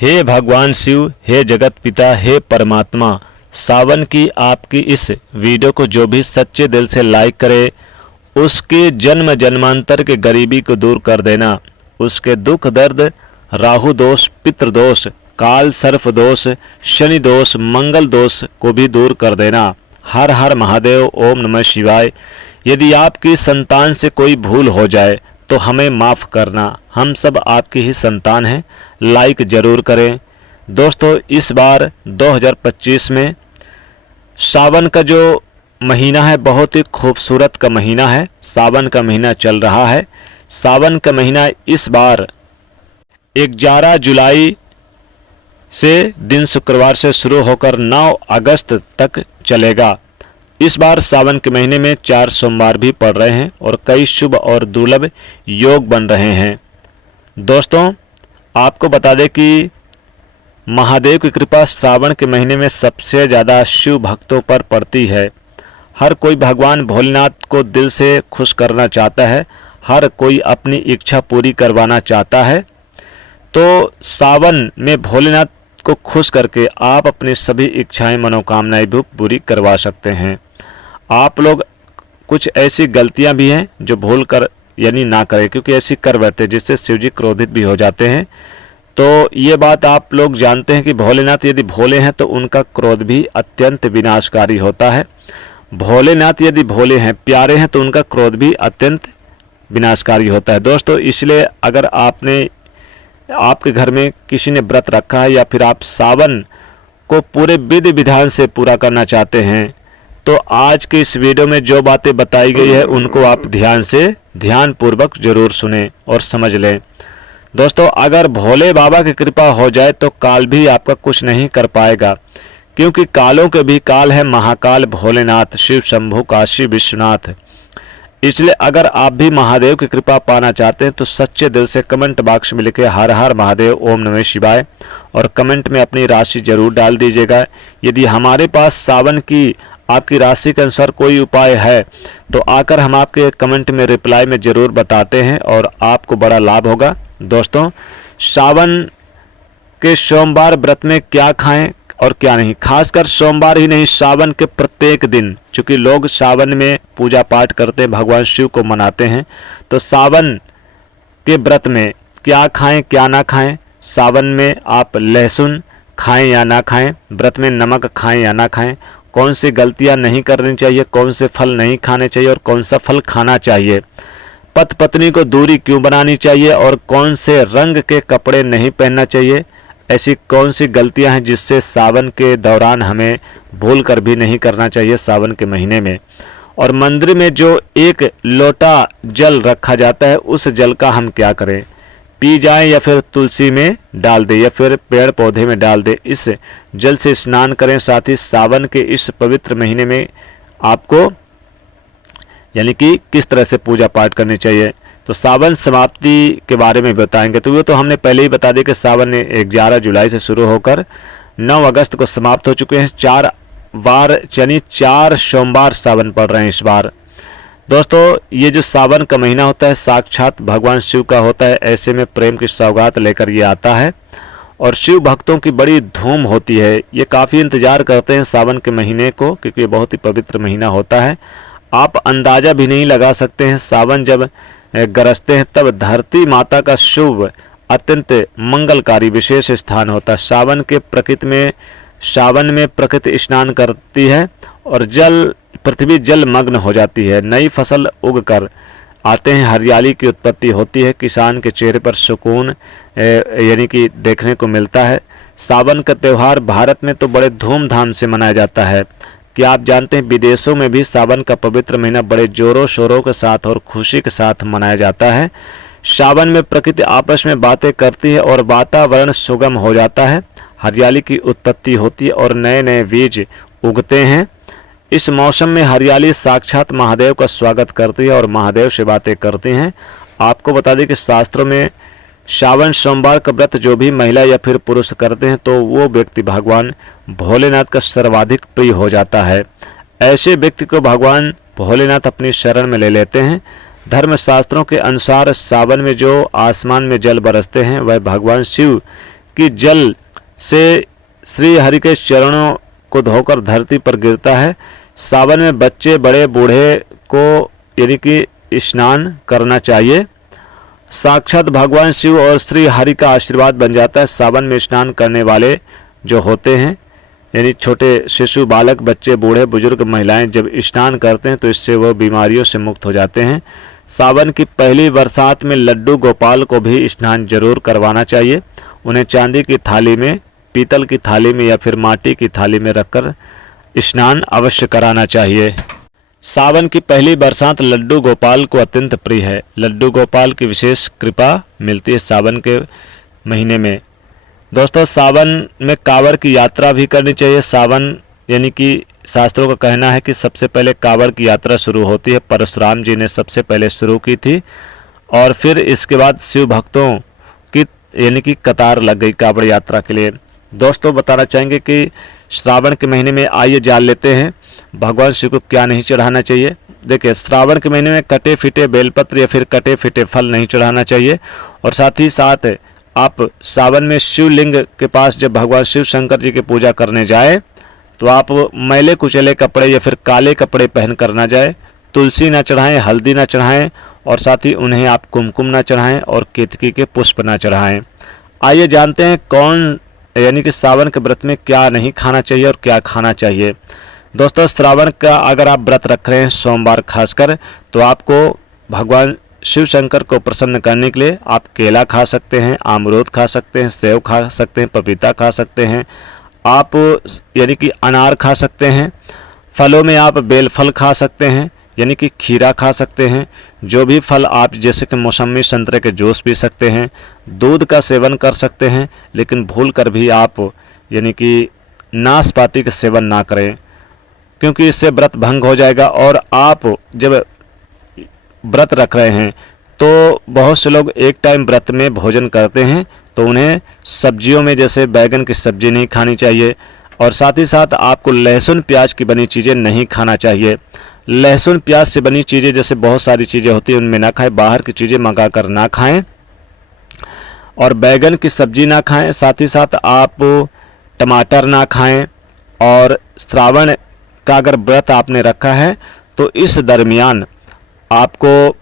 हे भगवान शिव, हे जगत पिता, हे परमात्मा, सावन की आपकी इस वीडियो को जो भी सच्चे दिल से लाइक करे, उसके जन्म जन्मांतर के गरीबी को दूर कर देना, उसके दुख दर्द, राहु दोष, पितृ दोष, काल सर्प दोष, शनि दोष, मंगल दोष को भी दूर कर देना। हर हर महादेव, ओम नमः शिवाय। यदि आपकी संतान से कोई भूल हो जाए तो हमें माफ़ करना, हम सब आपकी ही संतान हैं। लाइक ज़रूर करें। दोस्तों, इस बार 2025 में सावन का जो महीना है बहुत ही खूबसूरत का महीना है। सावन का महीना चल रहा है। सावन का महीना इस बार 11 जुलाई से दिन शुक्रवार से शुरू होकर 9 अगस्त तक चलेगा। इस बार सावन के महीने में 4 सोमवार भी पड़ रहे हैं और कई शुभ और दुर्लभ योग बन रहे हैं। दोस्तों, आपको बता दें कि महादेव की कृपा सावन के महीने में सबसे ज़्यादा शिव भक्तों पर पड़ती है। हर कोई भगवान भोलेनाथ को दिल से खुश करना चाहता है, हर कोई अपनी इच्छा पूरी करवाना चाहता है। तो सावन में भोलेनाथ को खुश करके आप अपनी सभी इच्छाएं, मनोकामनाएं भी पूरी करवा सकते हैं। आप लोग कुछ ऐसी गलतियां भी हैं जो भूल कर यानी ना करें, क्योंकि ऐसी कर बैठते हैं जिससे शिव जी क्रोधित भी हो जाते हैं। तो ये बात आप लोग जानते हैं कि भोलेनाथ यदि भोले हैं तो उनका क्रोध भी अत्यंत विनाशकारी होता है। भोलेनाथ यदि भोले हैं, प्यारे हैं, तो उनका क्रोध भी अत्यंत विनाशकारी होता है। दोस्तों, इसलिए अगर आपके घर में किसी ने व्रत रखा है या फिर आप सावन को पूरे विधि विधान से पूरा करना चाहते हैं, तो आज के इस वीडियो में जो बातें बताई गई है उनको आप ध्यान पूर्वक जरूर सुने और समझ लें। दोस्तों, अगर भोले बाबा की कृपा हो जाए तो काल भी आपका कुछ नहीं कर पाएगा, क्योंकि कालों के भी काल है महाकाल भोलेनाथ, शिव शंभु, काशी विश्वनाथ। इसलिए अगर आप भी महादेव की कृपा पाना चाहते हैं तो सच्चे दिल से कमेंट बॉक्स में लिखे हर हर महादेव, ओम नमः शिवाय और कमेंट में अपनी राशि जरूर डाल दीजिएगा। यदि हमारे पास सावन की आपकी राशि के अनुसार कोई उपाय है तो आकर हम आपके कमेंट में रिप्लाई में ज़रूर बताते हैं और आपको बड़ा लाभ होगा। दोस्तों, सावन के सोमवार व्रत में क्या खाएं और क्या नहीं, खासकर सोमवार ही नहीं, सावन के प्रत्येक दिन, चूँकि लोग सावन में पूजा पाठ करते हैं, भगवान शिव को मनाते हैं, तो सावन के व्रत में क्या खाएं क्या ना खाएं। सावन में आप लहसुन खाएं या ना खाएं, व्रत में नमक खाएं या ना खाएं, कौन सी गलतियां नहीं करनी चाहिए, कौन से फल नहीं खाने चाहिए और कौन सा फल खाना चाहिए, पति पत्नी को दूरी क्यों बनानी चाहिए और कौन से रंग के कपड़े नहीं पहनना चाहिए, ऐसी कौन सी गलतियां हैं जिससे सावन के दौरान हमें भूल कर भी नहीं करना चाहिए सावन के महीने में। और मंदिर में जो एक लोटा जल रखा जाता है उस जल का हम क्या करें, पी जाएं या फिर तुलसी में डाल दें या फिर पेड़ पौधे में डाल दें, इस जल से स्नान करें। साथ ही सावन के इस पवित्र महीने में आपको यानी कि किस तरह से पूजा पाठ करनी चाहिए, तो सावन समाप्ति के बारे में बताएंगे। तो वो तो हमने पहले ही बता दिया कि सावन 11 जुलाई से शुरू होकर 9 अगस्त को समाप्त हो चुके हैं। 4 बार यानी 4 सोमवार सावन पड़ रहे हैं इस बार। दोस्तों, ये जो सावन का महीना होता है साक्षात भगवान शिव का होता है। ऐसे में प्रेम की सौगात लेकर ये आता है और शिव भक्तों की बड़ी धूम होती है। ये काफ़ी इंतजार करते हैं सावन के महीने को, क्योंकि ये बहुत ही पवित्र महीना होता है। आप अंदाज़ा भी नहीं लगा सकते हैं, सावन जब गरजते हैं तब धरती माता का शुभ अत्यंत मंगलकारी विशेष स्थान होता है। सावन में प्रकृति स्नान करती है और पृथ्वी जल मग्न हो जाती है। नई फसल उग कर आते हैं, हरियाली की उत्पत्ति होती है, किसान के चेहरे पर सुकून यानी कि देखने को मिलता है। सावन का त्यौहार भारत में तो बड़े धूमधाम से मनाया जाता है। क्या आप जानते हैं विदेशों में भी सावन का पवित्र महीना बड़े जोरों शोरों के साथ और खुशी के साथ मनाया जाता है। सावन में प्रकृति आपस में बातें करती है और वातावरण सुगम हो जाता है, हरियाली की उत्पत्ति होती है और नए नए बीज उगते हैं। इस मौसम में हरियाली साक्षात महादेव का स्वागत करती है और महादेव से बातें करती हैं। आपको बता दें कि शास्त्रों में सावन सोमवार का व्रत जो भी महिला या फिर पुरुष करते हैं तो वो व्यक्ति भगवान भोलेनाथ का सर्वाधिक प्रिय हो जाता है। ऐसे व्यक्ति को भगवान भोलेनाथ अपनी शरण में ले लेते हैं। धर्मशास्त्रों के अनुसार सावन में जो आसमान में जल बरसते हैं वह भगवान शिव कि जल से श्री हरि के चरणों को धोकर धरती पर गिरता है। सावन में बच्चे बड़े बूढ़े को यानी कि स्नान करना चाहिए। साक्षात भगवान शिव और श्री हरि का आशीर्वाद बन जाता है। सावन में स्नान करने वाले जो होते हैं यानी छोटे शिशु, बालक, बच्चे, बूढ़े, बुजुर्ग, महिलाएं जब स्नान करते हैं तो इससे वो बीमारियों से मुक्त हो जाते हैं। सावन की पहली बरसात में लड्डू गोपाल को भी स्नान जरूर करवाना चाहिए। उन्हें चांदी की थाली में, पीतल की थाली में या फिर माटी की थाली में रखकर स्नान अवश्य कराना चाहिए। सावन की पहली बरसात लड्डू गोपाल को अत्यंत प्रिय है। लड्डू गोपाल की विशेष कृपा मिलती है सावन के महीने में। दोस्तों, सावन में कांवड़ की यात्रा भी करनी चाहिए। सावन यानी कि शास्त्रों का कहना है कि सबसे पहले कांवड़ की यात्रा शुरू होती है। परशुराम जी ने सबसे पहले शुरू की थी और फिर इसके बाद शिव भक्तों की यानी कि कतार लग गई कांवड़ यात्रा के लिए। दोस्तों, बताना चाहेंगे कि श्रावण के महीने में आइए जान लेते हैं भगवान शिव को क्या नहीं चढ़ाना चाहिए। देखिए, श्रावण के महीने में कटे फिटे बेलपत्र या फिर कटे फिटे फल नहीं चढ़ाना चाहिए। और साथ ही साथ आप सावन में शिवलिंग के पास जब भगवान शिव शंकर जी की पूजा करने जाए तो आप मैले कुचले कपड़े या फिर काले कपड़े पहन कर ना जाए। तुलसी ना चढ़ाएं, हल्दी ना चढ़ाएं और साथ ही उन्हें आप कुमकुम ना चढ़ाएं और केतकी के पुष्प ना चढ़ाएं। आइए जानते हैं कौन यानी कि सावन के व्रत में क्या नहीं खाना चाहिए और क्या खाना चाहिए। दोस्तों, श्रावण का अगर आप व्रत रख रहे हैं सोमवार खासकर, तो आपको भगवान शिव शंकर को प्रसन्न करने के लिए आप केला खा सकते हैं, अमरूद खा सकते हैं, सेब खा सकते हैं, पपीता खा सकते हैं, आप यानी कि अनार खा सकते हैं। फलों में आप बेल फल खा सकते हैं यानी कि खीरा खा सकते हैं। जो भी फल आप जैसे कि मौसमी, संतरे के जूस पी सकते हैं। दूध का सेवन कर सकते हैं, लेकिन भूल कर भी आप यानी कि नाशपाती का सेवन ना करें, क्योंकि इससे व्रत भंग हो जाएगा। और आप जब व्रत रख रहे हैं तो बहुत से लोग एक टाइम व्रत में भोजन करते हैं, तो उन्हें सब्जियों में जैसे बैगन की सब्जी नहीं खानी चाहिए। और साथ ही साथ आपको लहसुन प्याज की बनी चीज़ें नहीं खाना चाहिए। लहसुन प्याज से बनी चीज़ें जैसे बहुत सारी चीज़ें होती हैं उनमें ना खाएं, बाहर की चीज़ें मंगा कर ना खाएं और बैगन की सब्जी ना खाएं। साथ ही साथ आप टमाटर ना खाएं। और श्रावण का अगर व्रत आपने रखा है तो इस दरमियान आपको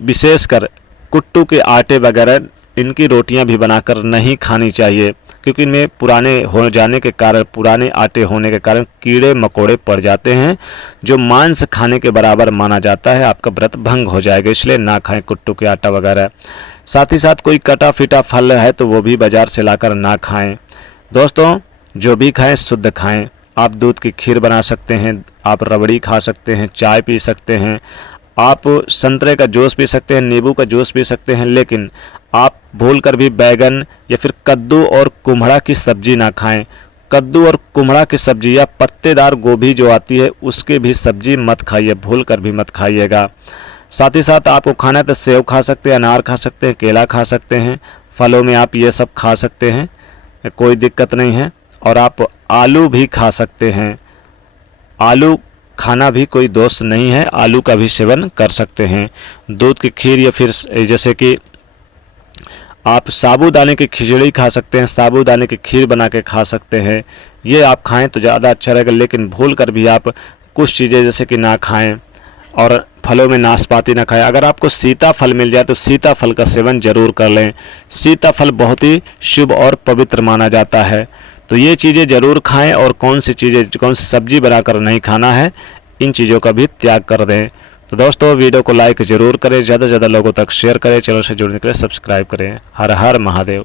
विशेषकर कुट्टू के आटे वगैरह इनकी रोटियां भी बनाकर नहीं खानी चाहिए, क्योंकि इनमें पुराने हो जाने के कारण, पुराने आटे होने के कारण कीड़े मकोड़े पड़ जाते हैं, जो मांस खाने के बराबर माना जाता है। आपका व्रत भंग हो जाएगा, इसलिए ना खाएं कुट्टू के आटा वगैरह। साथ ही साथ कोई कटा फिटा फल है तो वो भी बाजार से लाकर ना खाएं। दोस्तों, जो भी खाएं शुद्ध खाएं। आप दूध की खीर बना सकते हैं, आप रबड़ी खा सकते हैं, चाय पी सकते हैं, आप संतरे का जूस पी सकते हैं, नींबू का जूस पी सकते हैं, लेकिन आप भूल कर भी बैगन या फिर कद्दू और कुम्हड़ा की सब्जी ना खाएं। कद्दू और कुम्हड़ा की सब्जी या पत्तेदार गोभी जो आती है उसकी भी सब्जी मत खाइए, भूल कर भी मत खाइएगा। साथ ही साथ आपको खाना है तो सेब खा सकते हैं, अनार खा सकते हैं, केला खा सकते हैं। फलों में आप ये सब खा सकते हैं, कोई दिक्कत नहीं है। और आप आलू भी खा सकते हैं, आलू खाना भी कोई दोष नहीं है, आलू का भी सेवन कर सकते हैं। दूध की खीर या फिर जैसे कि आप साबूदाने की खिचड़ी खा सकते हैं, साबूदाने की खीर बना के खा सकते हैं। ये आप खाएं तो ज़्यादा अच्छा रहेगा, लेकिन भूल कर भी आप कुछ चीज़ें जैसे कि ना खाएं। और फलों में नाशपाती ना खाएं। अगर आपको सीताफल मिल जाए तो सीताफल का सेवन जरूर कर लें। सीताफल बहुत ही शुभ और पवित्र माना जाता है, तो ये चीज़ें ज़रूर खाएं। और कौन सी सब्जी बनाकर नहीं खाना है, इन चीज़ों का भी त्याग कर दें। तो दोस्तों, वीडियो को लाइक ज़रूर करें, ज़्यादा से ज़्यादा लोगों तक शेयर करें, चैनल से जुड़ने के लिए सब्सक्राइब करें। हर हर महादेव।